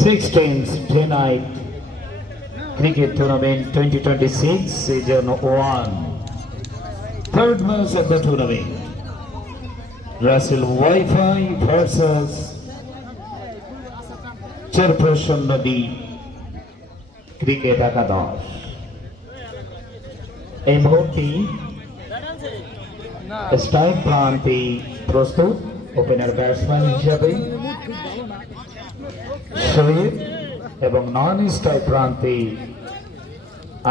16th tonight cricket tournament 2026 season 1. Third match of the tournament. Russell Wi-Fi versus Chairperson Nadi Cricket Akadosh. এই মুহূর্তে strike প্রান্তে প্রস্তুত opener batsman হিসাবে শহীদ এবং নন strike প্রান্তে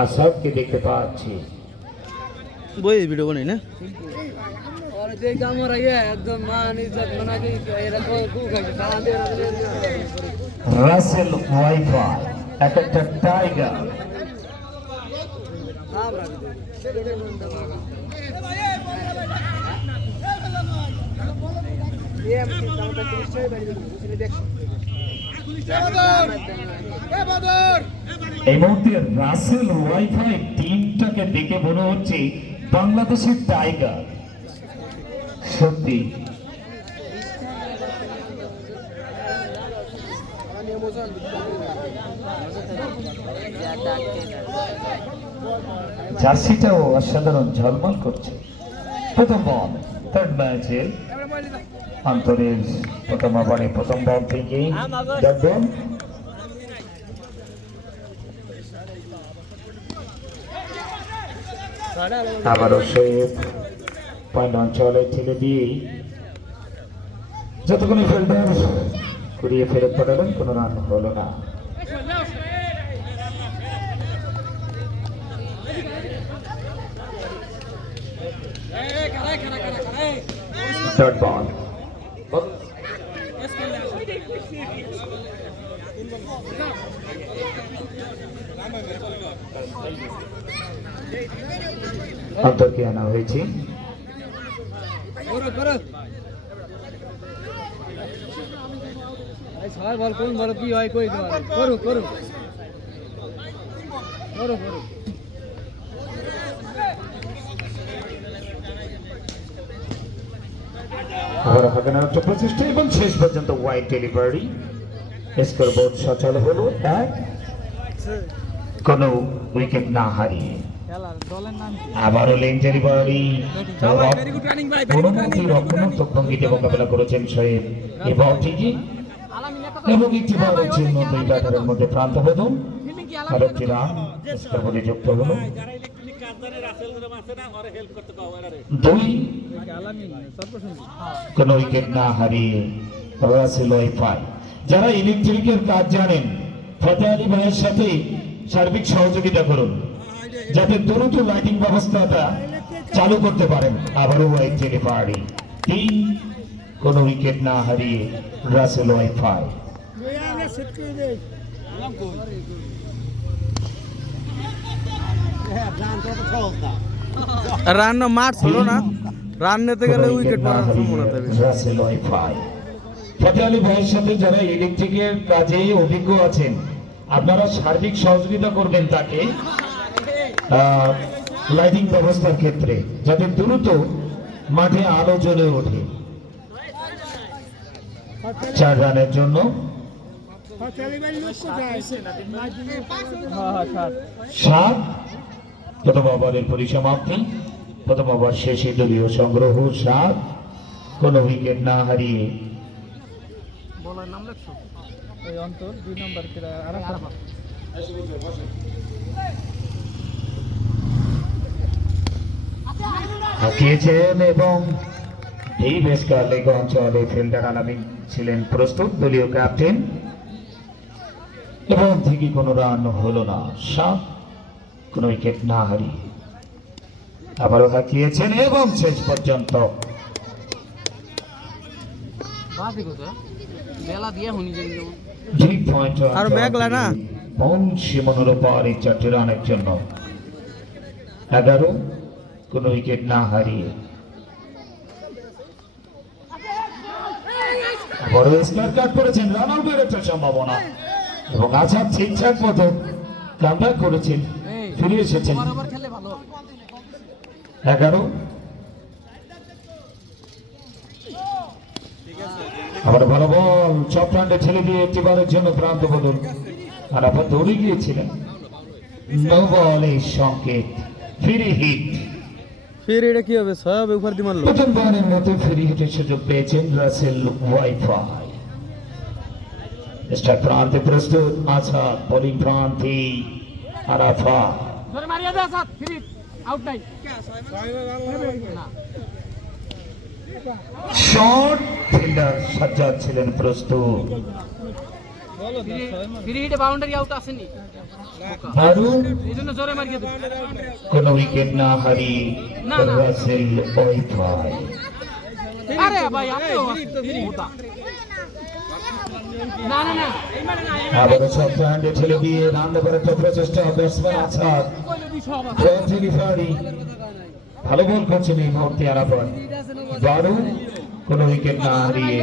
আসাদকে দেখতে পাচ্ছি। বই ভিডিও বানাই না রাসেল ওয়াইফাই একটা টাইগার এই মুহূর্তে রাসেল ওয়াইফাই টিমটাকে দেখে মনে হচ্ছে বাংলাদেশের টাইগার। সত্যি জার্সিটাও অসাধারণ ঝলমল করছে। প্রথম বল থার্ড ম্যাচের অন্তরের প্রথম ওভারে প্রথম বল থেকে দেখবেন আবারও শোয়েব পয়েন্ট অঞ্চলে ঠেলে দিয়ে যতক্ষণ ফিল্ডার ঘুরিয়ে ফেরত পাঠালেন, কোনো রান হলো না। Third ball. অন্তরকে আনা হয়েছে। কি হয় কই করু করু করু করু প্রচেষ্টা এবং শেষ পর্যন্ত ওয়াইড ডেলিভারি। স্কোর বোর্ড সচল হলো এক, কোন উইকেট না হারিয়ে। আবারও লেন ডেলিভারি রক্ষণাত্মক ভঙ্গিতে মোকাবেলা করেছেন শোয়েব এই বলটিকে এবং একটি বলের চিহ্ন দুই ব্যাটারের মধ্যে প্রান্ত বেদন আর একটি রান স্কোর বোর্ডে যুক্ত হলো। দুই, কোন উইকেট না হারিয়ে রাসেল ওয়াইফাই। যারা ইলেকট্রিকের কাজ জানেন ফতেহ আলী ভাইয়ের সাথে সার্বিক সহযোগিতা করুন যাতে দ্রুত লাইটিং ব্যবস্থাটা চালু করতে পারেন। আবারও ওয়াইড ডেলিভারি তিন, কোন উইকেট না হারিয়ে রাসেল ওয়াইফাই। রান মাঠ ছোড়ো না, রান নিতে গেলে উইকেট পড়ার সম্ভাবনা থাকে। রাসেল ওয়াইফাই। ফতেহ আলী ভাইয়ের সাথে যারা ইলেকট্রিকের কাজে অভিজ্ঞ আছেন আপনারা সার্বিক সহযোগিতা করবেন তাকে লাইটিং ব্যবস্থার ক্ষেত্রে যাতে দ্রুত মাঠে আলো জ্বলে ওঠে। 4 রানের জন্য 7। প্রথম ওভারের পরিসমাপ্তি, প্রথম ওভার শেষে দলীয় সংগ্রহ 7, কোন উইকেট না হারিয়ে হাঁকিয়েছেন এবং এই বেসকার লেগ অঞ্চলে ফিল্ডার আলামিন ছিলেন প্রস্তুত, দলীয় ক্যাপ্টেন এবং থেকে কোনো রান হলো না। 7, কোন উইকেট না হারিয়ে আবারও হাঁকিয়েছেন এবং শেষ পর্যন্ত ঠিক পয়েন্ট আর মেঘলা না মন সীমানোর উপর এই 4টি রানের জন্য 11, কোন উইকেট না হারিয়ে বড় স্কোর কাট করেছেন, রান আউটের একটা সম্ভাবনা এবং আজাদ ঠিকঠাক মতো কামব্যাক করেছেন, ফিরে এসেছেন। 11, আবার ভালো বল চপরান্ডে ঠেলে দিয়ে এবারের জন্য প্রান্ত বদল আর আবার দৌড়ে গিয়েছিলেন নো বল এই সংকেত ফ্রি হিট ফির এটা কি হবে 6 হবে উপর দিয়ে মারলো প্রথমবারের মতো ফ্রি হিটের সুযোগ পেয়েছেন রাসেল ওয়াইফাই স্টার প্রান্তে প্রস্তুত আসাদ বোলিং প্রান্তে আরাফা ধরে মারিয়া দে আসাদ ফ্রি আউট নাই না শর্ট ফিল্ডার সাজ্জাদ ছিলেন প্রস্তুত ফ্রি হিটে বাউন্ডারি আউট আসেনি দারুণ এইজন্য জোরে মারিয়া দে কোন উইকেট না হারিয়ে না, না। রাসেল ওয়াইফাই আরে ভাই আপনিও মোটা না না না আবারও চপরান্ডে ঠেলে দিয়ে রান দেবার একটা প্রচেষ্টা ব্যাটসম্যান আসাদ কইলে 200 হবে ট্রেন্টি ফারি ভালো বল করছেন এই মুহূর্তে আরাফাত দারুণ কোন উইকেট না হারিয়ে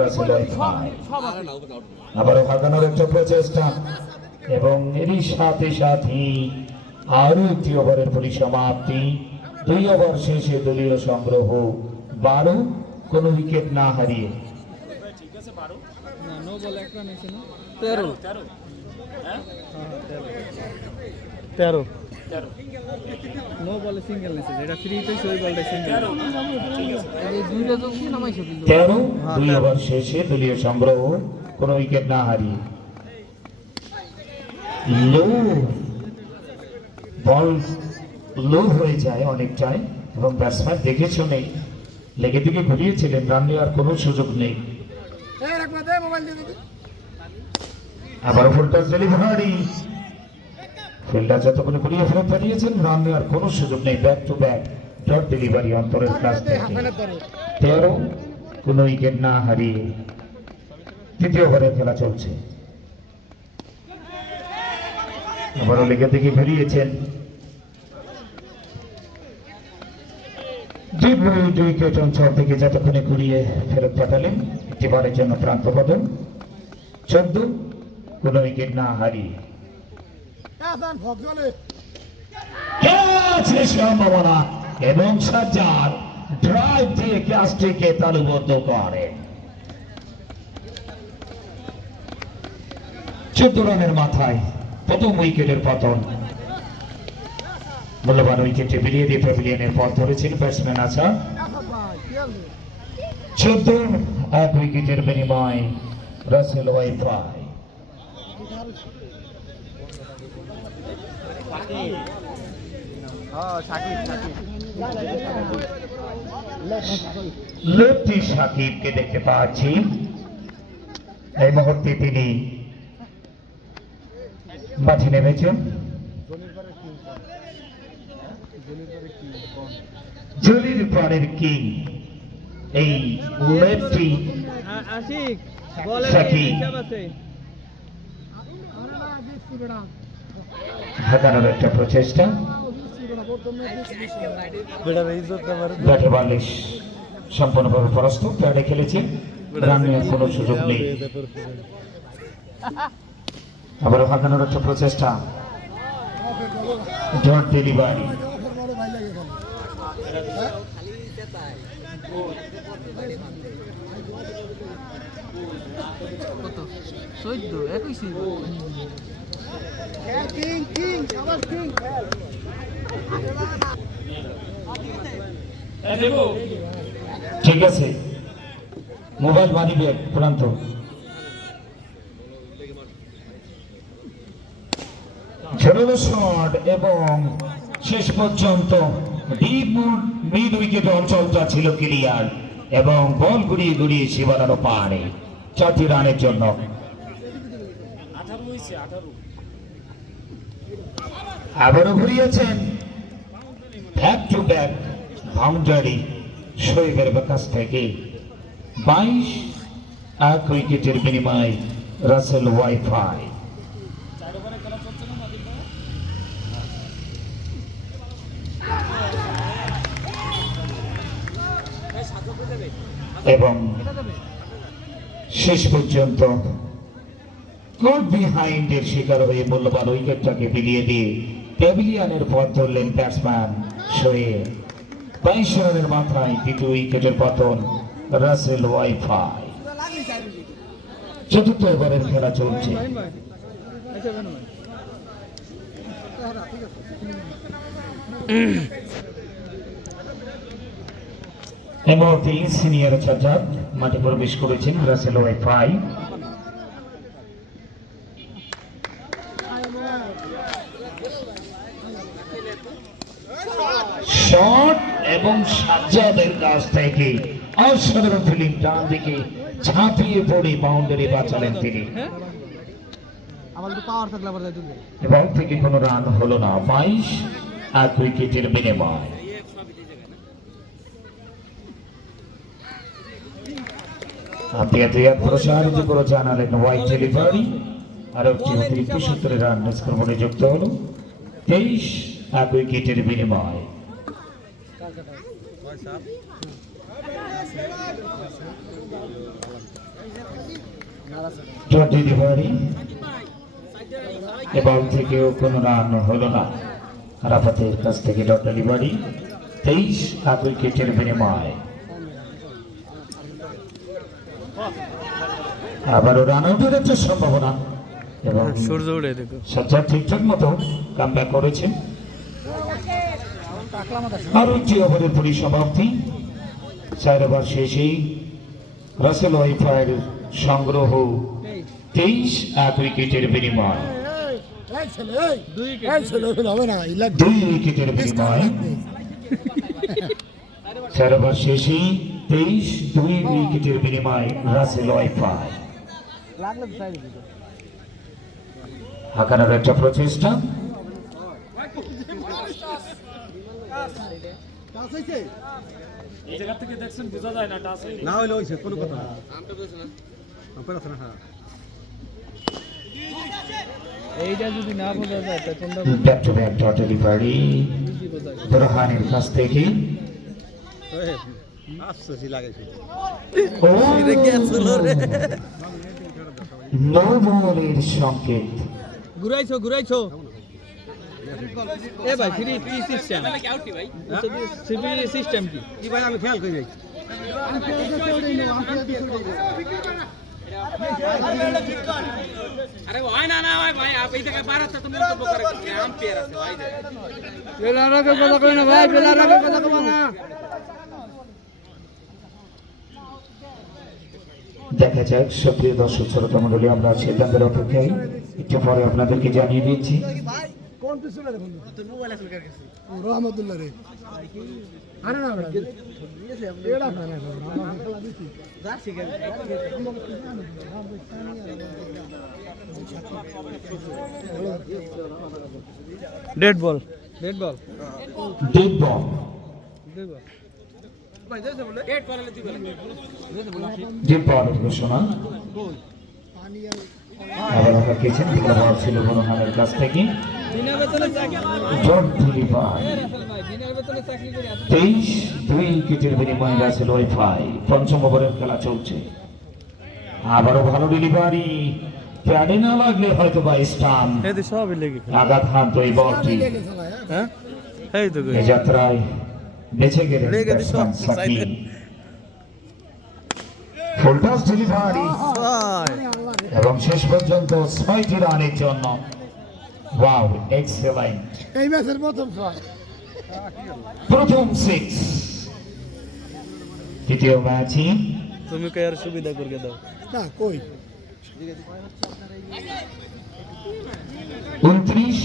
রাসেল ওয়াইফাই আবারও ভাগানোর একটা প্রচেষ্টা এবং এরই সাথে সাথে আরো একটি ওভারের পরিসমাপ্তি 2 ওভার শেষে দলীয় সংগ্রহ 12 কোন উইকেট না হারিয়ে 13 নো বলে সিঙ্গেল নেছে যেটা ফ্রি হিটে সেই বলটা সিঙ্গেল এই দুইটা তো কি নামাইছে কিন্তু 13 2 ওভার শেষে দলীয় সংগ্রহ কোন উইকেট না হারিয়ে লো বল লো হয়ে যায় অনেকটাই এবং ব্যাটসম্যান দেখে শুনে লেগে দিকে ঘুরিয়েছিলেন রান নেওয়ার কোনো সুযোগ নেই আবার ফুলটাস ডেলিভারি ফিল্ডার যতক্ষণে ঘুরিয়ে ফেরত পাঠিয়েছেন রান নেওয়ার কোনো সুযোগ নেই back to back dot delivery অন্তরের কাছ থেকে 13 কোনো উইকেট না হারিয়ে তৃতীয় ওভারে খেলা চলছে আবারও লেগে থেকে বেরিয়েছেন দুই উইকেট অঞ্চল থেকে যতক্ষণে ঘুরিয়ে ফেরত পাঠালেন একটিবারের জন্য প্রান্ত বদল 14 কোন উইকেট না হারিয়ে আছে সম্ভাবনা এবং সাজ্জাদ ড্রাইভ দিয়ে ক্যাচটিকে তালুবদ্ধ করে 14 রানের মাথায় প্রথম উইকেটের পতন মূল্যবান উইকেটে বেরিয়ে দিয়ে প্যাভিলিয়নের পথ ধরেছেন ব্যাটসম্যান আসাদ 14 এক উইকেটের বিনিময়ে রাসেল ওয়াইফাই লেফটি সাকিবকে দেখতে পাচ্ছি এই মুহূর্তে তিনি মাঠে নেমেছেন জলির পাড়ের কিং এই লেফটি আশিক বলে সাকিব হিসাব আছে হাতানোর একটা প্রচেষ্টা ব্যাটে বার্লিশ সম্পূর্ণভাবে পরাস্ত প্যাডে খেলেছেন রান নেওয়ার কোনো সুযোগ নেই আবার হাতানোর একটা প্রচেষ্টা ডট ডেলিভারি কত 14 ঠিক আছে মোবাইল মানি ব্যাগ প্রান্ত ঝোরালো শট এবং শেষ পর্যন্ত ডিপ মিড উইকেট অঞ্চলটা ছিল ক্লিয়ার এবং বল ঘুরিয়ে ঘুরিয়ে সীমানার পাহাড়ে 4টি রানের জন্য আবারও ঘুরিয়েছেন ব্যাক টু ব্যাক বাউন্ডারি শোয়েবের কাছ থেকে 22 এক উইকেটের বিনিময়ে রাসেল ওয়াইফাই এবং শেষ পর্যন্ত গোল বিহাইন্ডের শিকার হয়ে মূল্যবান উইকেটটাকে বিলিয়ে দিয়ে প্যাভিলিয়নের পথ ধরলেন ব্যাটসম্যান শোয়েব 22 রানের মাথায় দ্বিতীয় উইকেটের পতন রাসেল ওয়াইফাই চতুর্থ ওভারের খেলা চলছে। ভাই আচ্ছা কেন ভাই এই মুহূর্তে সিনিয়র সাজ্জাদ মাঠে প্রবেশ করেছেন। রাসেল ওয়াইফাই শট এবং সাজ্জাদের কাছ থেকে অসাধারণ ফিল্ডিং, ডান দিকে ঝাঁপিয়ে পড়ে বাউন্ডারি বাঁচালেন তিনি। এবং থেকে কোনো রান হলো না। 22 1 উইকেটের বিনিময়। প্রসারিত করে জানালেন হোয়াইট ডেলিভারি। আর একটি অতিরিক্ত সূত্রে রান নিষ্ক্রমণে যুক্ত হল। 23 1 উইকেটের বিনিময়। ডেলিভারি এবং থেকেও কোনো রান হলো না। আরাফাতের কাছ থেকে ডট ডেলিভারি। 23 1 উইকেটের বিনিময়। আবারও রান আউটের একটা সম্ভাবনা এবং সূর্য উঠে দেখো সাজ্জাদ ঠিকঠাক মতো কামব্যাক করেছে। আরো একটি ওভারের পরিসমাপ্তি। 4 ওভার শেষেই রাসেল ওয়াইফাইয়ের সংগ্রহ 23 1 উইকেটের বিনিময়। 2 উইকেটের বিনিময়। 4 ওভার শেষেই 23 2 উইকেটের বিনিময় রাসেল ওয়াইফাই। হাঁকানোর একটা প্রচেষ্টা। না হইলে হইছে কোনো কথা না এইটা যদি না বোঝা যায় তা কোনটা back to back dot delivery বোরহানের কাছ থেকে। আফসোসই লাগাইছে নো বলের সংকেত। ঘুরাইছো এ ভাই ফ্রি কি সিস্টেম সিবি সিস্টেম কি ভাই আমি খেয়াল করে যাই अरे भाई ना भाई भाई आप इधर के 12 तो मंतब्य करे हम पेयर আছে ভাই বেলা রাখে কথা কই না ভাই বেলা রাখে কথা কই না। দেখা যাক সক্রিয় দর্শক শ্রোতা মণ্ডলী, আমরা সিদ্ধান্তের অপেক্ষায়। একটু পরে আপনাদেরকে জানিয়ে দিচ্ছি। কোন পিছনে দেখুন তোর মোবাইল আছে কার কাছে রহমাতুল্লাহ রে আরে না বড় এড়া না না খেলা দিছি যা শিখে ডেড বল ডেড বল ভাই দেছে বলে ডেট করে লেতি বলে ডেড বল ঘোষণা। আবার আমরা কেছেন দিকে বল ছিল বোরহানের কাছ থেকে। বিনা বেতনে চাকরি ডট ডেলিভারি। ভাই বিনা বেতনে চাকরি করে 23 2 উইকেটের বিনিময়ে রাসেল ওয়াইফাই। পঞ্চম ওভারের খেলা চলছে। আবারও ভালো ডেলিভারি। প্যাডে না লাগলে হয়তো বা স্টাম্প এতে সবই লেগে আঘাত হানত এই বলটি। হ্যাঁ এই তো এই যাত্রায় বেঁচে গেলেন লেগে দিছো, batsman Shakib. Full toss delivery এবং শেষ পর্যন্ত 6টি রানের জন্য। Wow, excellent. এই ম্যাচের প্রথম ছয় প্রথম 6। দ্বিতীয় ম্যাচে তুমি কার সুবিধা করে দাও না কই 29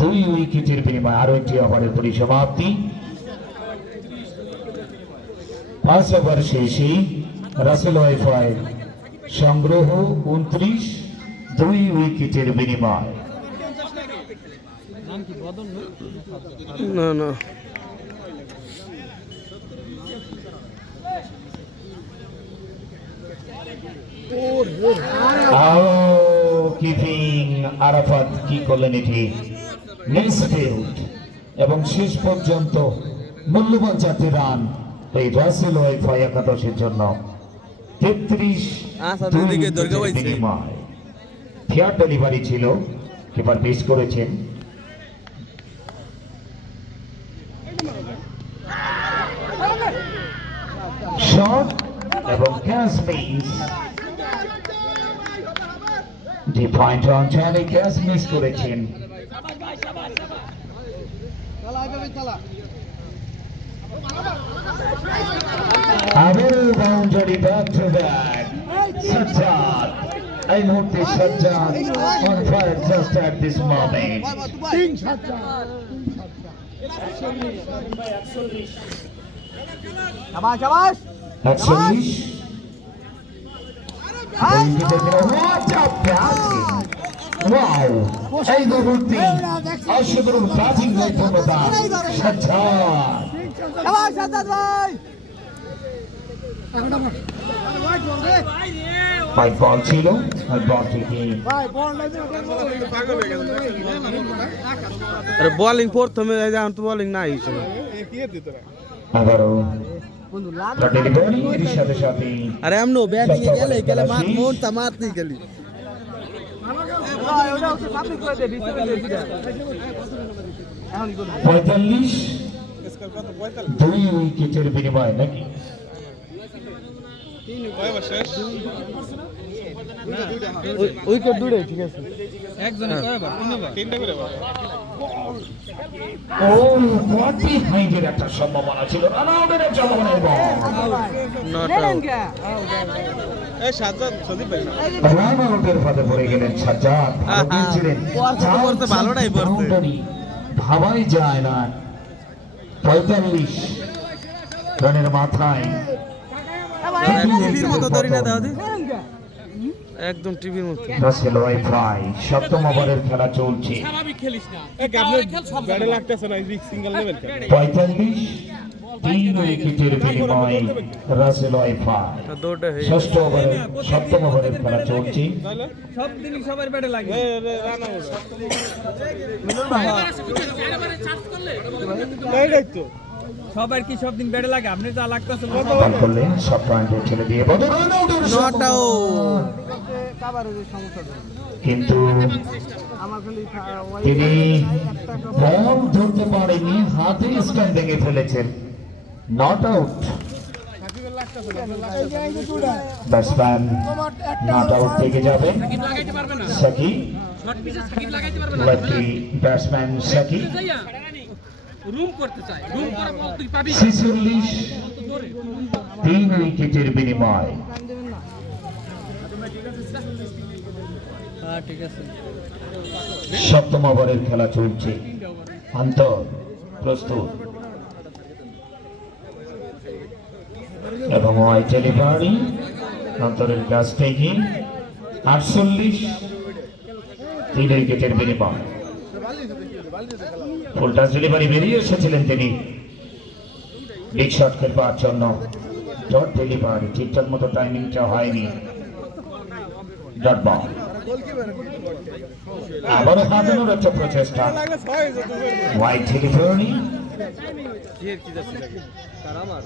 2 উইকেটের বিনিময়ে আরো একটি ওভারের পরিসমাপ্তি। 5 ওভার শেষে রাসেল ওয়াইফাই সংগ্রহ 29 2 উইকেটের বিনিময়। না না কিপিং আরাফাত কি করলেন এটি মিসফিল্ড এবং শেষ পর্যন্ত মূল্যবান 4টি রান এই রাসেল ওয়াইফাই একাদশের জন্য। 33 2 উইকেটের বিনিময়। ফেয়ার ডেলিভারি ছিল, কিপার মিস করেছেন। শট এবং catch miss the point on Charlie catch miss করেছেন আবারও boundary back to back Sajjad এই মুহূর্তে Sajjad on fire just at this moment তিন সাতটা শাবাশ শাবাশ 41 What a batting! Wow! এই মুহূর্তে অসাধারণ ব্যাটিং ক্ষমতা সাজ্জাদ শাবাশ সাজ্জাদ ভাই এখন আমার ফাইভ বল ছিল আর বলটিকে ভাই বল নাই আরে বোলিং প্রথমে এখন তো বোলিং নাই আবারও ডেলিভারি এর সাথে সাথে আরে আমনো ব্যাটিং এ গেলে গেলে মার মন তা মারতেই গেলি ভাই ওটা হচ্ছে সাবমিট করে দে 20 সেকেন্ড দিয়ে এখন কি করব 45 দুই উইকেটের বিনিময়ে নাকি উইকেট দূরে ঠিক আছে একজনে কয়বার তিনবার ও হোয়াট বিহাইন্ডের একটা সম্ভাবনা ছিল রান আউটের একটা সম্ভাবনা এবং নট আউট এই সাজ্জাদ সদীপ ভাই রান আউটের ফাঁদে পড়ে গেলেন সাজ্জাদ ভালো খেলছিলেন পড়তে ভালোটাই পড়তে বাউন্ডারি ভাবাই যায় না 45 রানের মাথায় টিভির মতো ধরি না দাদি একদম টিভির মতো রাসেল ওয়াইফাই সপ্তম ওভারের খেলা চলছে স্বাভাবিক খেলিস না ব্যাটে লাগতেছে না সিঙ্গেল লেভেল 45 তিন উইকেটের বিনিময়ে রাসেল ওয়াইফাই দৌড়টা হয়ে ষষ্ঠ ওভারের সপ্তম ওভারের খেলা চলছে সব দিনই সবার ব্যাটে লাগে সবার কি সব দিন ব্যাটে লাগে আপনি যা লাগতেছে বল করলে সব পয়েন্ট ছেড়ে দিয়ে বড় রান আউটের নট আউট কাভারেজের সমস্যা কিন্তু আমার খালি তিনি বল ধরতে পারেনি হাতে স্ট্যান্ড ভেঙে ফেলেছেন not out batsman not out থেকে যাবে লাগাইতে পারবে না সাকিব শর্ট পিচে সাকিব লাগাইতে পারবে না লাকি ব্যাটসম্যান সাকিব রুম করতে চাই রুম করে বল তুই পাবি 46 তিন উইকেটের বিনিময় হ্যাঁ ঠিক আছে সপ্তম ওভারের খেলা চলছে অন্তর প্রস্তুত এবং ওয়াই ডেলিভারি অন্তরের কাছ থেকে 48 তিন উইকেটের বিনিময় ফুল টাচ ডেলিভারি বেরিয়ে এসেছিলেন তিনি বিগ শট খেলবার জন্য ডট ডেলিভারি ঠিকঠাক মতো টাইমিংটা হয়নি ডট বল আবারও বাঁধানোর একটা প্রচেষ্টা ওয়াইড ডেলিভারি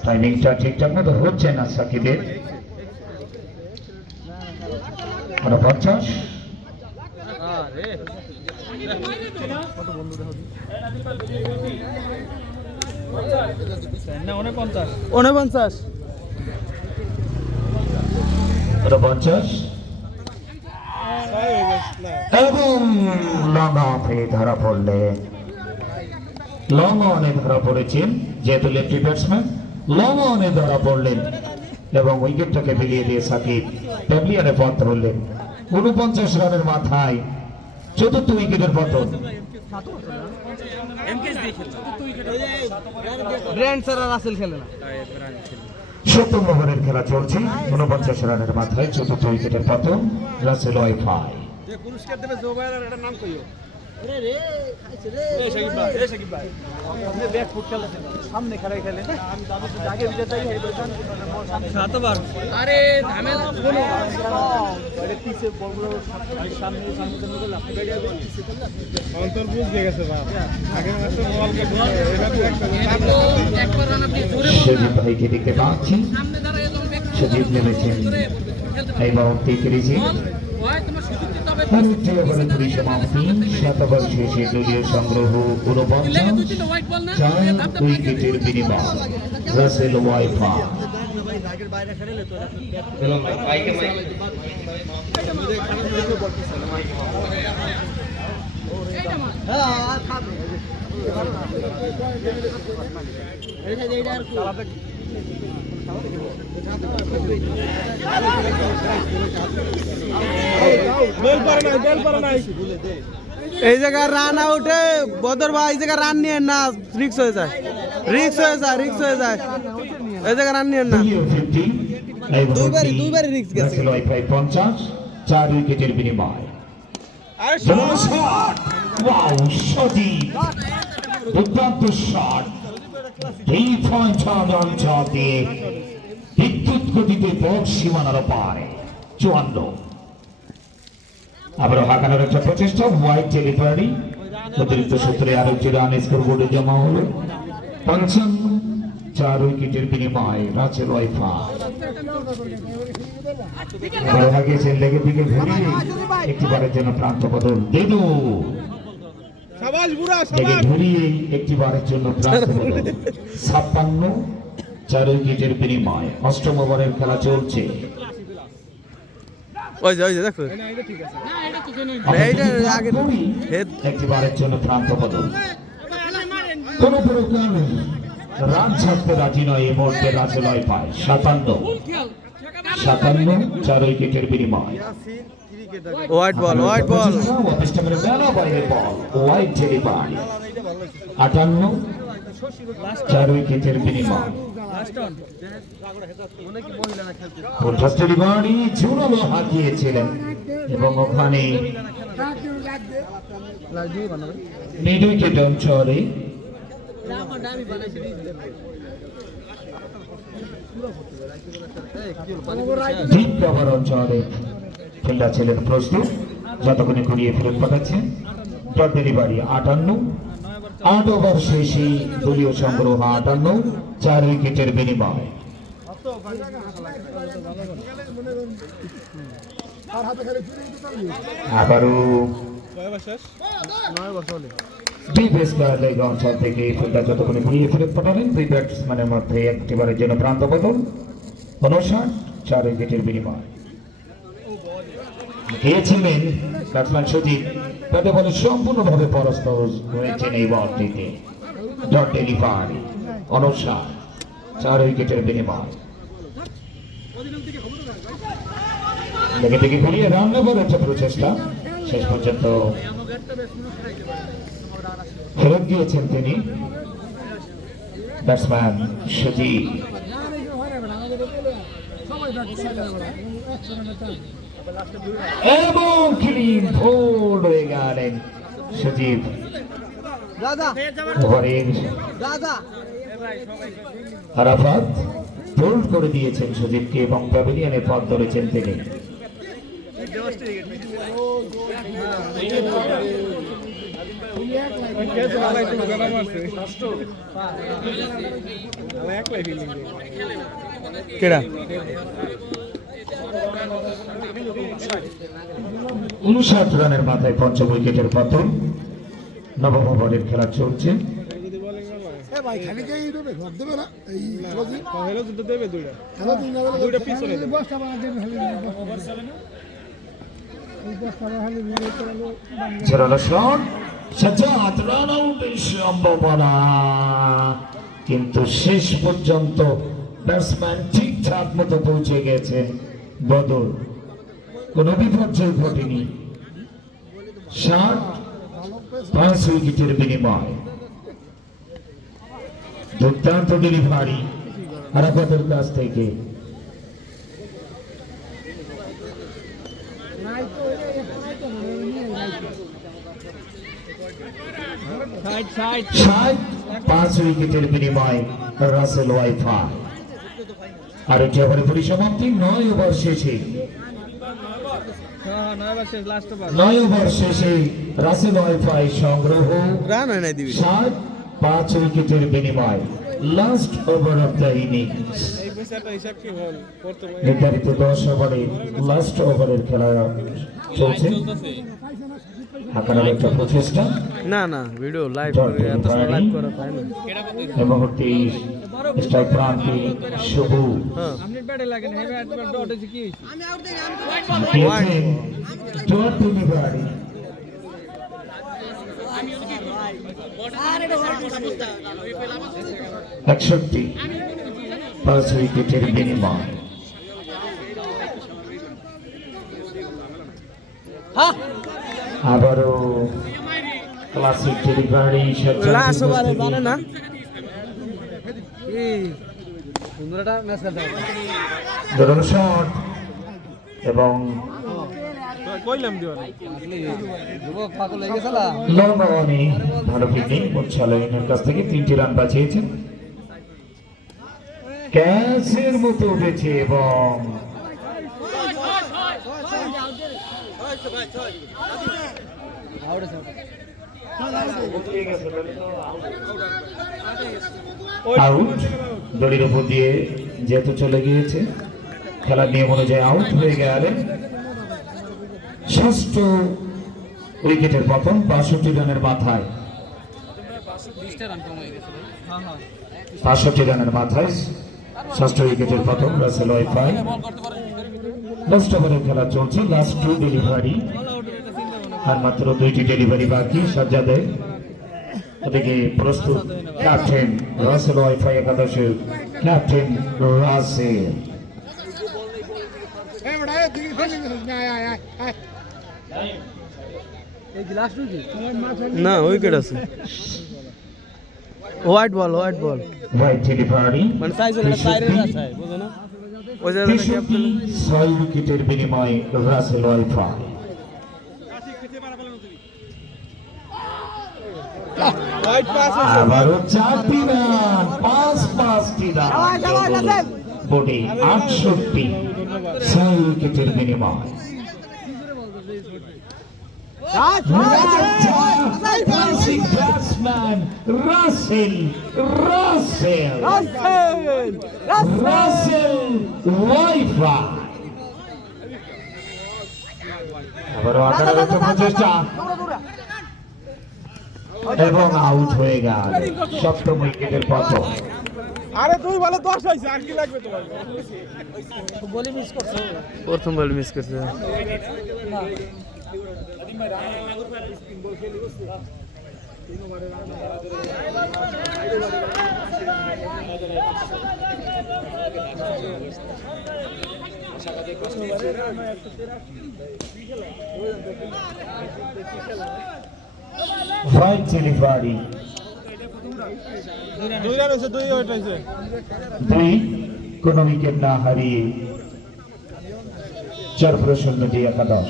টাইমিংটা ঠিকঠাক মতো হচ্ছে না সাকিবের 49 না 49 49 49 এবং লং অফে ধরা পড়লে লং অনে ধরা পড়েছেন যেহেতু লেফটি ব্যাটসম্যান লং অনে ধরা পড়লেন এবং উইকেটটাকে ফেলিয়ে দিয়ে সাকিব প্যাভিলিয়নে পথ ধরলেন 49 রানের মাথায় চতুর্থ উইকেটের পতন এমকেএস দিয়ে খেলছে ব্র্যান্ড স্যার আর রাসেল খেলে না সপ্তম ওভারের খেলা চলছে 49 রানের মাথায় চতুর্থ উইকেটের পতন রাসেল ওয়াইফাই পুরস্কার দেবে জোবাইর আর এটা নাম কইও সামনে খেলায় খেলে আমি যাবো তো আগে বিজয় চাই সাতবার আরে ঝামেলা শোনো আরে পিছে বলগুলো সামনে সামনে করলে আপনি গাড়ি আগে পিছে করলে অন্তর বুঝ দিয়ে গেছে বাপ আগে মাত্র বল কেটে একবার রান আপনি ধরে সজীব ভাইকে দেখতে পাচ্ছি সামনে দাঁড়ায় যখন ব্যাক সজীব নেমেছেন এই মুহূর্তে ক্রিজে হয় তোমার সুযোগ দিতে হবে পরবর্তী ওভারের পরিসমাপ্তি 7 ওভার শেষে দলীয় সংগ্রহ 49 লেগে দুই তিনটা হোয়াইট বল না 4 উইকেটের বিনিময় রাসেল ওয়াইফাই এই জায়গায় রান আউটে বদর ভাই এই জায়গায় রান নিয়ে না রিক্স হয়ে যায় এই জায়গায় রান নিয়ে না দুইবারই রিক্স গেছে প্রায় 50 4 উইকেটের বিনিময় ওয়াও সঠিক দুর্দান্ত শট এই পয়েন্ট অঞ্চল দিয়ে বিদ্যুৎ গতিতে বল সীমানার পারে 54 আবারও হাঁকানোর একটা প্রচেষ্টা হোয়াইট ডেলিভারি অতিরিক্ত সূত্রে আরো একটি রান স্কোর বোর্ডে জমা হলো 55 4 উইকেটের বিনিময়ে রাসেল ওয়াইফা আবারও হাঁকিয়েছেন লেগের দিকে ঘুরিয়ে একটিবারের জন্য প্রান্ত বদল দেদু লেগে ঘুরিয়ে একটিবারের জন্য প্রান্ত বদল 56 4 উইকেটের বিনিময়ে অষ্টম ওভারের খেলা চলছে ওই যে দেখো একটিবারের জন্য প্রান্ত বদল কোন প্রকার রান ছাড়তে রাজি নয় এই মুহূর্তে রাসেল ওয়াইফা 57 4 উইকেটের বিনিময় হোয়াইট বল হোয়াইট ডেলিভারি 58 4 উইকেটের বিনিময় জোরালো হাঁকিয়েছিলেন এবং ওখানে মিড উইকেট অঞ্চলে ডিপ কভার অঞ্চলে ফিল্ডার ছিলেন প্রস্তুত যতক্ষণে ঘুরিয়ে ফেরত পাঠাচ্ছেন ডট ডেলিভারি 58 8 ওভার শেষে দলীয় সংগ্রহ 58 4 উইকেটের বিনিময় আবারও দুই বেসবার লেগ অঞ্চল থেকে ফিল্ডার যতক্ষণে ঘুরিয়ে ফেরত পাঠালেন দুই ব্যাটসম্যানের মধ্যে একটিবারের জন্য প্রান্ত বদল 59 4 উইকেটের বিনিময় গিয়েছিলেন ব্যাটসম্যান সুজিত তাতে বলে সম্পূর্ণভাবে পরাস্ত হয়েছেন এই বলটিতে ডট ডেলিভারি 59 4 উইকেটের বিনিময় লেগে থেকে ঘুরিয়ে রান নেবার একটা প্রচেষ্টা শেষ পর্যন্ত ফেরত গিয়েছেন তিনি ব্যাটসম্যান সুজিত এবং ক্লিন বোল্ড হয়ে গেলেন সুজিত ওভারের আরাফাত বোল্ড করে দিয়েছেন সুজিতকে এবং প্যাভিলিয়নে পথ ধরেছেন তিনি কেডা 59 রানের মাথায় পঞ্চম উইকেটের পতন নবম ওভারের খেলা চলছে জোরালো শট সাজ্জাদ রান আউটের সম্ভাবনা কিন্তু শেষ পর্যন্ত ব্যাটসম্যান ঠিকঠাক মতো পৌঁছে গেছে বদল কোন বিপর্যয় ঘটেনি 5 উইকেটের বিনিময় দুর্দান্ত ডেলিভারি আরাফাতের কাছ থেকে ষাট 5 উইকেটের বিনিময় রাসেল ওয়াইফা আর একটি ওভারে পরিসমাপ্তি 9 ওভার শেষে 9 ওভার শেষে রাসেল ওয়াইফাই সংগ্রহ রান হয় নাই দিবি 5 উইকেটের বিনিময় last over of the innings নির্ধারিত 10 ওভারে লাস্ট ওভারের খেলা চলছে আকারের একটা প্রচেষ্টা। না না ভিডিও লাইভ জয় করে এত সময় লাইভ করা হয় না। এই মুহূর্তে স্ট্রাইক প্রান্তে শুভু আপনি ব্যাটে লাগেন হে ব্যাট ডট হচ্ছে কি দিয়েছেন ডট ডেলিভারি। একষট্টি 5 উইকেটের বিনিময়। আবারও ক্লাসিক ডেলিভারি লাস্ট ওভারে জানে না এই সুন্দরটা ম্যাচ খেলতে হবে ধরুন শট এবং কইলাম দিও না যুবক পাগল হয়ে গেছলা লং অনে ভালো ফিল্ডিং মুচ্ছালয়ের কাছ থেকে 3টি রান বাঁচিয়েছেন। ক্যাচের মতো উঠেছে এবং আউট। দড়ির উপর দিয়ে যেহেতু চলে গিয়েছে, খেলার নিয়ম অনুযায়ী আউট হয়ে গেলেন। ষষ্ঠ উইকেটের পতন ৬২ রানের মাথায়। ৬২ রানের মাথায় ষষ্ঠ উইকেটের পতন রাসেল ওয়াইফাই। লাস্ট ওভারের খেলা চলছে, লাস্ট 2 ডেলিভারি, আর মাত্র 2টি ডেলিভারি বাকি সাজ্জাদের। ওদিকে প্রস্তুত ক্যাপ্টেন রাসেল ওয়াইফাই, একাদশের ক্যাপ্টেন রাসেল। এই গ্লাস রুজি না উইকেট আছে হোয়াইট বল হোয়াইট ডেলিভারি মানে সাইজ হলো সাইরের আছে বুঝো না ওই জায়গাটা ক্যাপ্টেন 6 উইকেটের বিনিময়ে রাসেল ওয়াইফাই। হোয়াইট পাস আবারও 4টি রান, 5টি রান, বোর্ডে 68, 6 উইকেটের বিনিময়। Classic batsman Russell Wi-Fi। আবারও আকারের একটা প্রচেষ্টা এবং আউট হয়ে গেল। সপ্তম উইকেটের পতন। আরে তুই ভালো 10 হইছে আর কি লাগবে তোমার বলি মিস করছো প্রথম বল মিস করছে হোয়াইট ডেলিভারি 2 রান হইছে 2 উইকেট হইছে 2, কোনো উইকেট না হারিয়ে 4-0 একাদশ।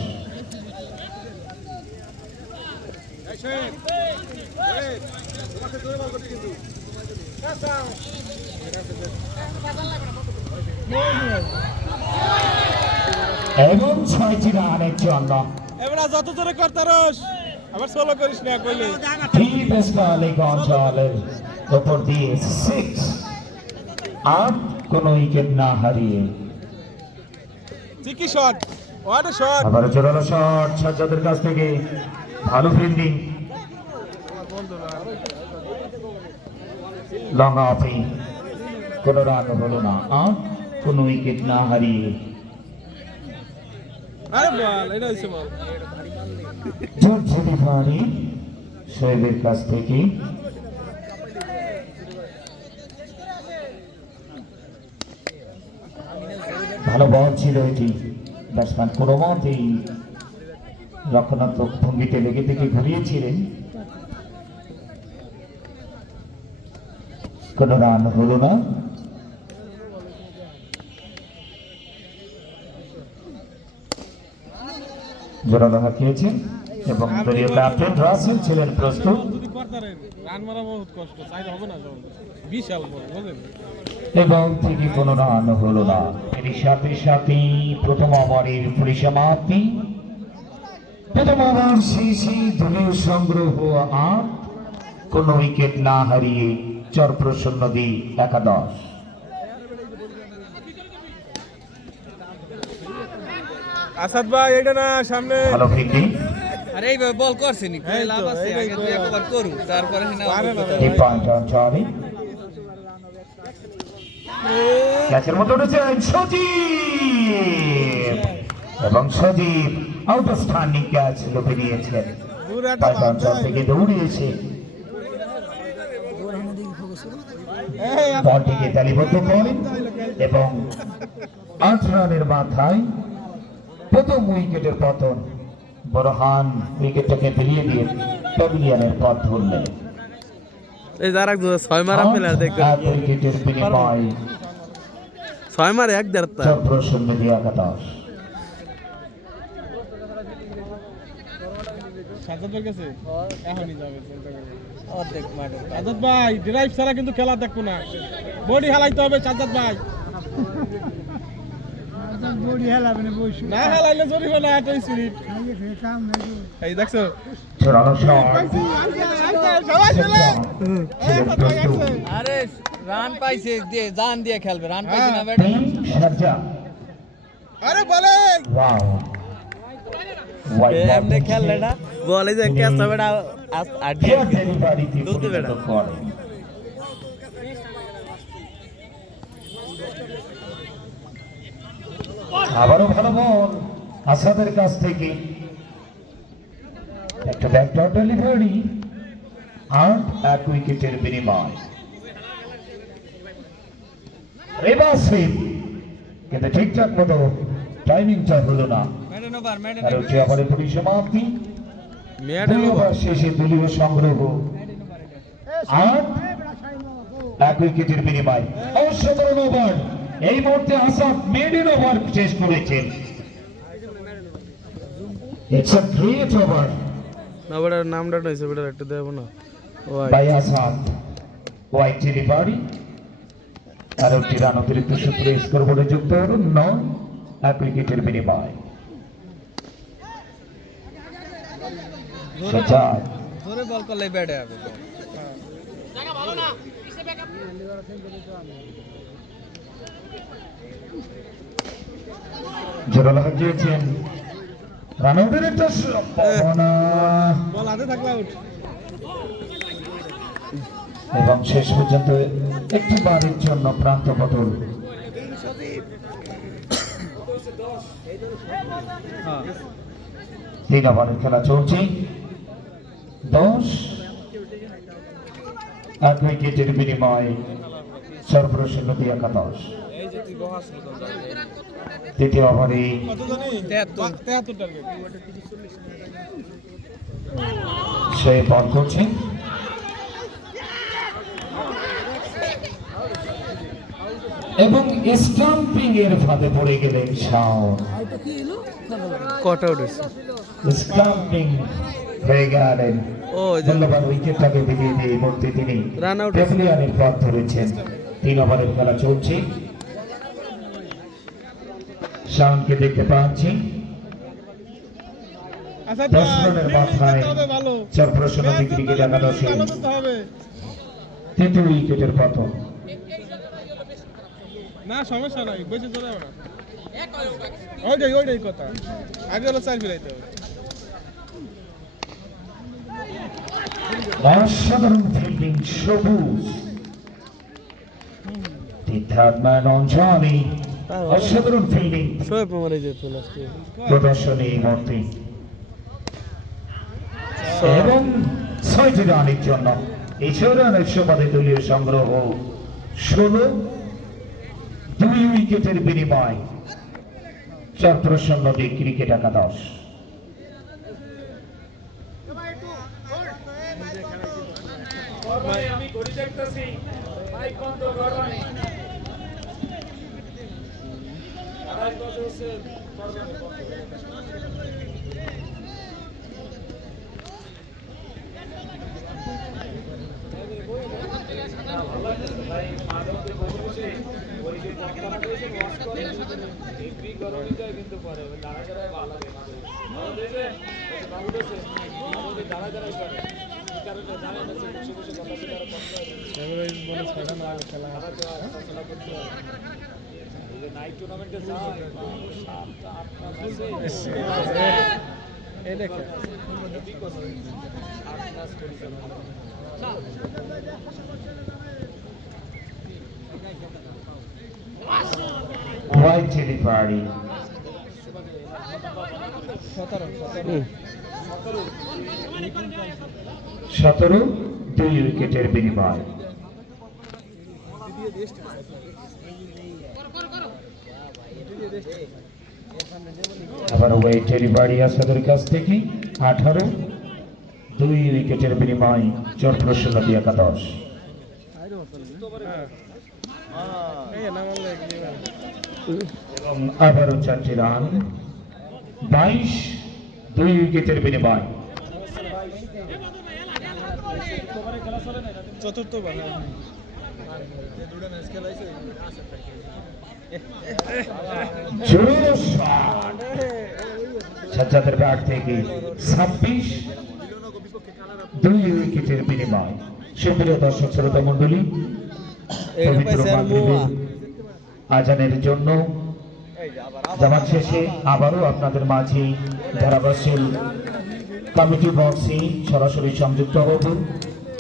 এবং 6টি রানের জন্য এবারে যত জোরে করতারস আবার সোলো করিস না কইলে ডিপ স্কলিং অঞ্চলের উপর দিয়ে 6, আর কোনো উইকেট না হারিয়ে। চিকি শট হোয়াট শট আবার জোরালো শট সাজ্জাদের কাছ থেকে, ভালো ফিল্ডিং, লং অফে কোনো রান হলো না, আর কোনো উইকেট না হারিয়ে। আরে বল এটা হইছে বল জর্জ ডেলিভারি শোয়েবের কাছ থেকে, ভালো বল ছিল এটি। ব্যাটসম্যান কোনো মতেই রক্ষণাত্মক ভঙ্গিতে লেগে থেকে ঘুরিয়েছিলেন, কোনো রান হলো না। জোরালো হাঁকিয়েছেন এবং দলীয় ক্যাপ্টেন রাসেল ছিলেন প্রস্তুত। যদি করতারেন রান মারা বহুত কষ্ট চাইলে হবে না সব বিশাল বল বুঝলেন এবং থেকে কোনো রান হলো না। এর সাথে সাথে প্রথম ওভারের পরিসমাপ্তি। প্রথম ওভার শেষে দলীয় সংগ্রহ 8, কোনো উইকেট না হারিয়ে 4-0 একাদশ। আসাদ ভাই এটা না সামনে ভালো ফিল্ডিং, আরে এইভাবে বল করছে নি কই লাভ আছে আগে তুই একবার করু তারপরে না The point on Johnny. ক্যাচের মতো উঠেছেন সজীব এবং সজীব আউটস্ট্যান্ডিং ক্যাচ লুপে নিয়েছেন পাঁচ অঞ্চল থেকে দৌড়িয়েছে বলটিকে তালিবদ্ধ করেন এবং 8 রানের মাথায় প্রথম উইকেটের পতন বরহান উইকেটটাকে ফিরিয়ে দিয়ে প্যাভিলিয়নের পথ ধরলেন এই যারা 6 মারা প্লেয়ার দেখবে এক উইকেটের বিনিময়ে 6 মারে 1.5 চক্রশূন্য দিয়ে একাদশ সাজাদের কাছে এখনই যাবে অর্ধেক মাঠে সাজাদ ভাই ড্রাইভ ছাড়া কিন্তু খেলা দেখবো না বডি হেলাইতে হবে সাজাদ ভাই বডি হেলাবে না বসু না হেলাইলে জরিমানা 28 মিনিট এই দেখছো চড়ানো শট সবাই চলে আরে রান পাইছে দিয়ে জান দিয়ে খেলবে রান পাইছে না ব্যাট টিম শারজা আরে বলে ওয়াও হোয়াইট এমনি খেললে না বলে যে ক্যাচ হবে না আড্ডি হেয়ার ডেলিভারিতে দুলতে বেড়া। পরিণত করেন আবারও ভালো বল আসাদের কাছ থেকে একটা ব্যাকডর ডেলিভারি আর এক উইকেটের বিনিময় রেবাসিম কিন্তু ঠিকঠাক মতো টাইমিংটা হলো না ম্যাডেন ওভার আর হচ্ছে আবার পরিসমাপ্তি ম্যাডেন দুই ওভার শেষে দলীয় সংগ্রহ আর এক উইকেটের বিনিময় অসাধারণ ওভার এই মুহূর্তে আসাদ মেডেন ওভার শেষ করেছেন ইটস আ গ্রেট ওভার না বড় নামটা নইছে বড় একটু দেব না ওই বাই আসাদ হোয়াইট ডেলিভারি আর একটি রান অতিরিক্ত সূত্রে স্কোরবোর্ডে যুক্ত হলো 9 এক উইকেটের বিনিময় সচার জোরে বল করলে ব্যাটে হবে জোরালো হাজিয়েছেন রানওয়ারের একটা সম্ভাবনা বল হাতে থাকলে আউট এবং শেষ পর্যন্ত একটি বারের জন্য প্রান্ত বদল তিন ওভারের খেলা চলছে 10 এক উইকেটের বিনিময়ে সর্বশেষ একাদশ তৃতীয় ওভারে কত জানি 73 টার্গেট সে বল করছে এবং স্টাম্পিং এর ফাঁদে পড়ে গেলেন শাওন কট আউট হইছে স্টাম্পিং হয়ে গেলেন ও যে মূল্যবান উইকেটটাকে বিলিয়ে দিয়ে এই মুহূর্তে তিনি রান আউট প্যাভিলিয়নের পথ ধরেছেন 3 ওভারের খেলা চলছে শাওনকে দেখতে পাচ্ছি আচ্ছা 10 রানের মাথায় হবে ভালো চরপ্রসন্ন ক্রিকেট একাদশে ভালো তো হবে তৃতীয় উইকেটের পতন না সমস্যা নাই বেঁচে চলে যাবে না ওইটাই কথা আগে হলো চার ফিরাইতে হবে অসাধারণ ফিল্ডিং সবুজ থার্ড ম্যান অন জনি অসাধারণ ফিল্ডিং শোয়েব মরে যেত লাস্টে প্রদর্শন এই মুহূর্তে এবং 6টি রানের জন্য এই 6 রানের সুবাদে দলীয় সংগ্রহ 16 2 উইকেটের বিনিময় চরপ্রসন্ন ক্রিকেট একাদশ আমি ঘড়ি দেখতেছি ভাই কত গরমে এই দেখে হোয়াইট টেলিপাড়ি 17 2 উইকেটের বিনিময়। আবার হোয়াইট টেলিপাড়ি আসাদের কাছ থেকে 18 2 উইকেটের বিনিময় চরপ্রসন্ন নদী একাদশ। এবং আবারও 4টি রান 22 2 উইকেটের বিনিময়। চতুর্থ বার জোর শট সাজ্জাদের ব্যাট থেকে 26 2 উইকেটের বিনিময়। সুপ্রিয় দর্শক শ্রোতা মণ্ডলী, পবিত্র মাগরিবের আজানের জন্য জামাত শেষে আবারও আপনাদের মাঝে ধারাভাষ্যের কমিটি বক্সে সরাসরি সংযুক্ত হব।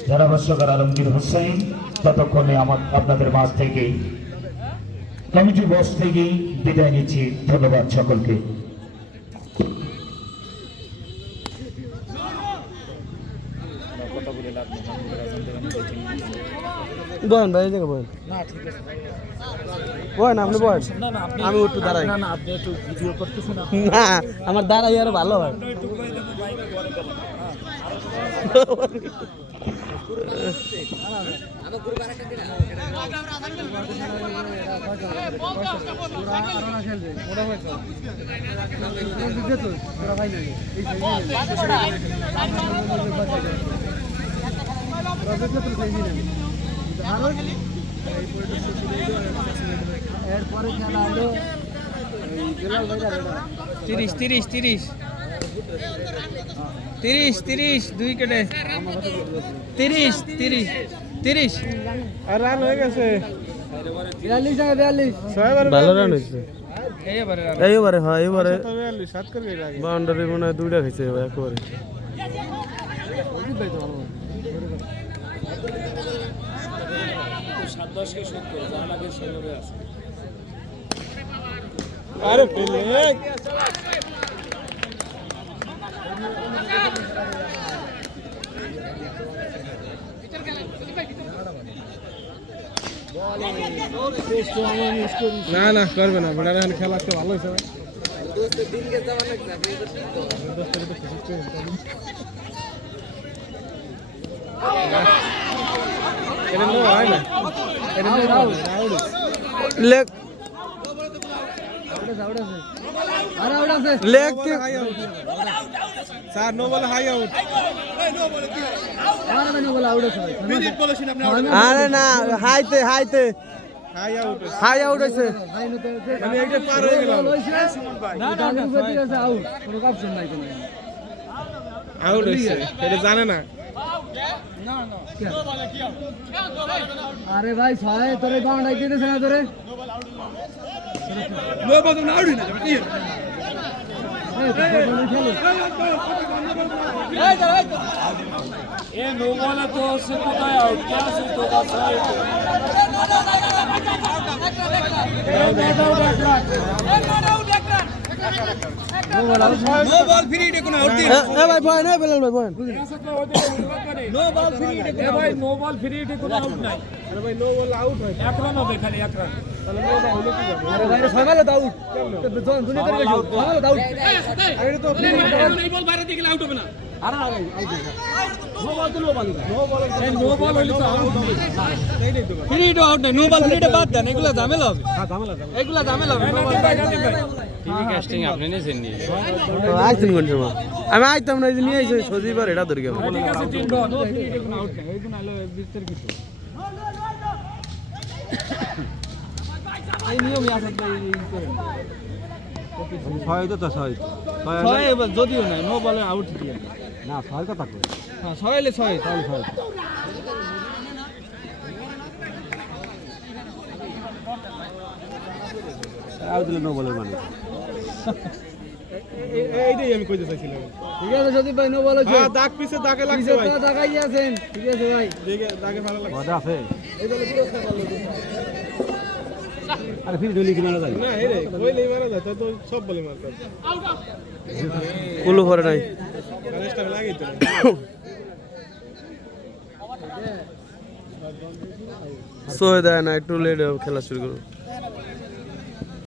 ধারাভাষ্যকার আলমগীর হোসেন, ততক্ষণে আপনাদের মাঝ থেকে কমিটি বক্স থেকে বিদায় নিচ্ছি। ধন্যবাদ সকলকে। বলেন ভাই, এই জায়গায় বলেন। বলেন, আপনি বলেন। আমি একটু দাঁড়াই। আপনি একটু ভিডিও করতেছেন না, আমার দাঁড়াই আরো ভালো হয়। এরপরে খেলা হলো 30 30 30 30 30 দুই কেটে 30 30 30 আর রান হয়ে গেছে 42 ভালো রান হয়েছে এইবারে। হ্যাঁ, এইবারে 7 করবে এর আগে বাউন্ডারি মনে হয় দুইটা খেয়েছে একবারে। আরে পেলে না না করবে না বড় রান খেলা তো ভালো হয়েছে এটা নো হয় না এটা no out leg leg sir no ball high out আরে না, হাইতে হাইতে হাই আউট হাই আউট হয়েছে। আমি একটা পার হয়ে গেলাম আউট হইছে এটা জানে না আরে ভাই ছয় তোরে বাউন্ডারি দিতেছে না তোরে নো বল না আউট না কি এ নো বলে তো সে কোথায় আউট क्या से तो का साइड নো বল ফ্রি ডে কোন আউট দিন এ ভাই বয় না বেলাল ভাই বয়। নো বল ফ্রি হিটে কোনো ভাই নো বল ফ্রি হিটে কোনো আউট নাই আরে ভাই নো বল আউট হয় এক রান হবে খালি এক রান তাহলে নো বল হলো কি যাবে আরে ভাই ছয় মারলে দাউট দুনিয়া থেকে গেছো ছয় মারলে দাউট আরে এটা তো এই বল বাইরে দিকে আউট হবে না আরে না ভাই নো বল তো নো বল নো বল এই নো বল হইলে তো আউট এই দেখ তো ফ্রি হিট আউট নাই, নো বল ফ্রি হিটে বাদ দেন, এগুলা ঝামেলা হবে। এগুলা ঝামেলা হবে। আইতেন কোনটা মা? আমি আইতাম না, এই যে নিয়ে আইছে সজীবার এটা ধরে গেল। ঠিক আছে তিন নো নো ফ্রি হিটে কোনো আউট নাই এই গুণ আলো বিস্তার কিছু এই নিয়মই আছে তো এই করেন ছয় তো ছয় ছয় এবার যদিও নাই নো বলে আউট দিয়ে না, ছয় কথা কই। হ্যাঁ ছয় হলে ছয় তাহলে ছয় আউট দিলে নো বলের মানে এইটাই আমি কইতে চাইছিলাম। ঠিক আছে সদীপ ভাই নো বল হচ্ছে হ্যাঁ দাগ পিছে দাগে লাগছে ভাই। পিছে দাগাই আছেন ঠিক আছে ভাই দেখে দাগে ভালো লাগছে। মজা আছে এই বলে পুরস্কার পারলো আরে ফির দলি কি মারা যায় না এই রে কইলেই মারা যায় তো সব বলে মারতে। কুলু করে নাই কানেসটা লাগেই তো। সোয়ে দেয় না একটু লেট খেলা শুরু করো